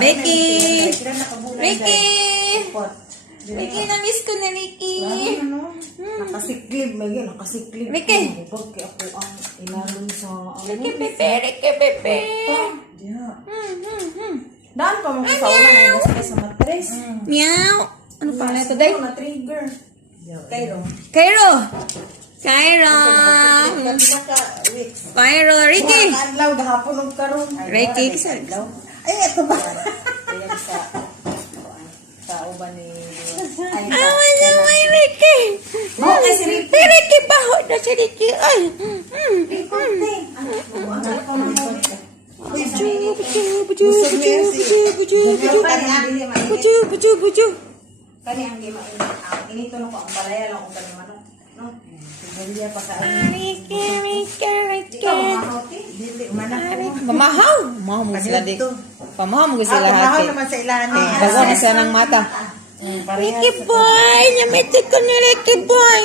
Ricky! Ricky! Ricky, na-miss ko na, Ricky. Nakasiklib, may yun, nakasiklib. Ricky! Bakit ako ang ilalong sa... Ricky Pepe, Ricky Pepe. Daan pa mo sa ulan ay nasa sa matres. Meow. Ano pa na ito, Day? Na-trigger. Kairo. Cairo! Cairo! Cairo, Ricky! Adlaw, gahapon ng karon. Ricky, kisal. Ay, ito ba? Ayan sa uban ni... Awan na may Ricky! Bakit si Ricky? Ricky, baho na si Ricky. Ay! Buju. Kani ang di inito no ko ang balaya lang ko kani manok. No? Sigariya pa sa Ricky. Ikaw mamahoti? Dili manak ko. Mamahaw. Mamahaw mo sila, Dik. Pamahaw mo sila Mahal hati. naman sa ilahan ni. Bago na siya ng mata. Ricky boy! Namitik ko ni Ricky boy!